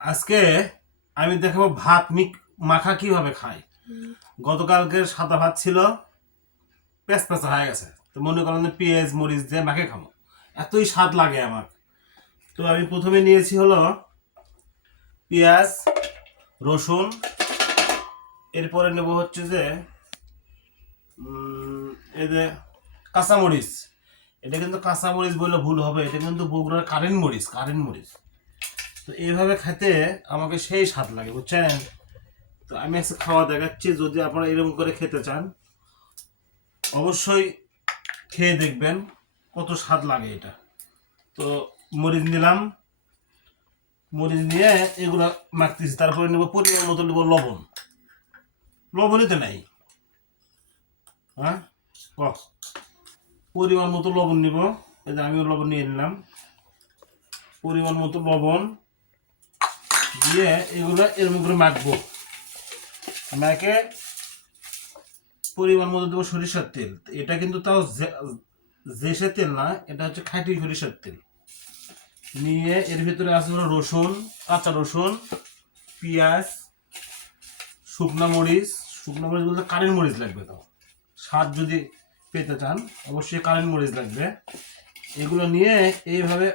আজকে আমি দেখাবো ভাত মাখা কিভাবে খায়। গতকালকের সাদা ভাত ছিল, পেঁচা হয়ে গেছে, তো মনে করেন পেঁয়াজ মরিচ দিয়ে মাখে খাবো, এতই স্বাদ লাগে আমার। তো আমি প্রথমে নিয়েছি হলো পেঁয়াজ রসুন, এরপরে নেব হচ্ছে যে এই যে কাঁচামরিচ। এটা কিন্তু কাঁচামরিচ বললে ভুল হবে, এটা কিন্তু বগুড়ার কারেন্ট মরিচ। তো এইভাবে খেতে আমাকে সেই স্বাদ লাগে, বুঝছেন। তো আমি আজকে খাওয়া দেখাচ্ছি, যদি আপনারা এরকম করে খেতে চান অবশ্যই খেয়ে দেখবেন কত স্বাদ লাগে এটা। তো মরিচ নিলাম, মরিচ নিয়ে এগুলো মাখতেছি। তারপরে নেব পরিমাণ মতো নেব লবণ, লবণই তো নাই, হ্যাঁ পরিমাণ মতো লবণ নিব। এই যে আমিও লবণ নিয়ে নিলাম, পরিমাণ মতো লবণ দিয়ে এগুলো এরকম করে মাখবো। মাখে পরিমাণ মতো দেবো সরিষার তেল। এটা কিন্তু তাও জেসের তেল না, এটা হচ্ছে খাঁটি সরিষার তেল। নিয়ে এর ভিতরে আছে হলো রসুন, কাঁচা রসুন, পেঁয়াজ, শুকনো মরিচ বলতে কারেন্ট মরিচ লাগবে, তাও স্বাদ যদি পেতে চান অবশ্যই কারেন্ট মরিচ লাগবে। এগুলো নিয়ে এইভাবে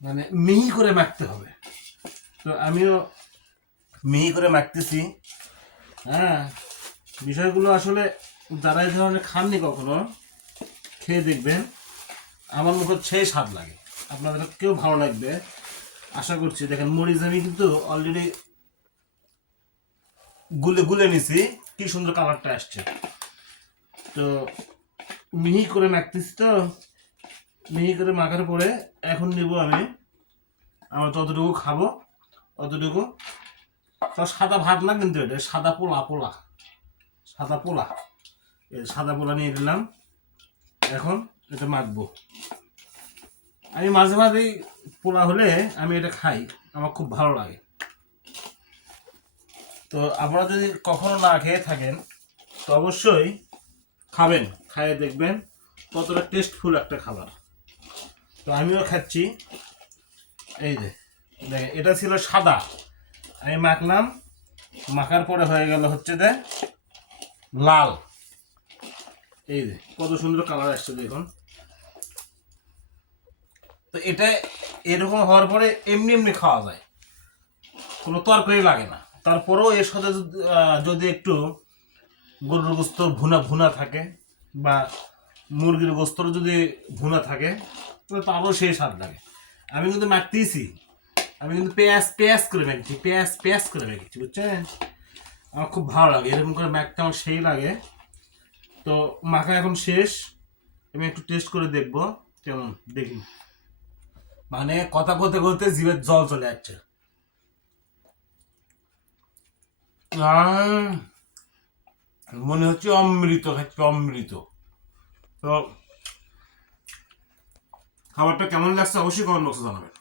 মানে মিহি করে মাখতে হবে। তো আমিও মিহি করে মাখতেছি। হ্যাঁ, বিষয়গুলো আসলে যারা এই ধরনের খাননি কখনো খেয়ে দেখবেন, আমার মুখে সেই স্বাদ লাগে, আপনাদের কেউ ভালো লাগবে আশা করছি। দেখেন মরিচ আমি কিন্তু অলরেডি গুলে নিছি, কি সুন্দর কালারটা আসছে। তো মিহি করে মাখতেছি, তো মিহি করে মাখার পরে এখন নিব আমি আমার যতটুকু খাবো অতটুকু। তো সাদা ভাত না কিন্তু, এটা সাদা পোলা। এই সাদা পোলা নিয়ে দিলাম, এখন এটা মাখবো। আমি মাঝে মাঝেই পোলা হলে আমি এটা খাই, আমার খুব ভালো লাগে। তো আপনারা যদি কখনো না খেয়ে থাকেন তো অবশ্যই খাবেন, খাইয়ে দেখবেন কতটা টেস্টফুল একটা খাবার। তো আমিও খাচ্ছি। এই যে দেখেন, এটা ছিল সাদা, আমি মাখলাম, মাখার পরে হয়ে গেল হচ্ছে যে লাল। এই যে কত সুন্দর কালার আসছে দেখুন। তো এটা এরকম হওয়ার পরে এমনি খাওয়া যায়, কোনো তরকারি লাগে না। তারপরেও এর সাথে যদি একটু গরুর গোস্ত ভুনা থাকে বা মুরগির গোস্তর যদি ভুনা থাকে তাহলে তো আরও সেই স্বাদ লাগে। আমি কিন্তু মাখতেইছি, আমি কিন্তু পেঁয়াজ করে মাখছি, পেঁয়াজ করে মাখছি, বুঝছেন। আমার খুব ভালো লাগে এরকম করে মাখতে, আমার সেই লাগে। তো মাখা এখন শেষ, আমি একটু টেস্ট করে দেখবো কেমন, দেখি। মানে কথা বলতে বলতে জিভের জল চলে যাচ্ছে। মনে হচ্ছে অমৃত খাচ্ছি, অমৃত। তো খাবারটা কেমন লাগছে অবশ্যই কমেন্ট বক্সে জানাবেন।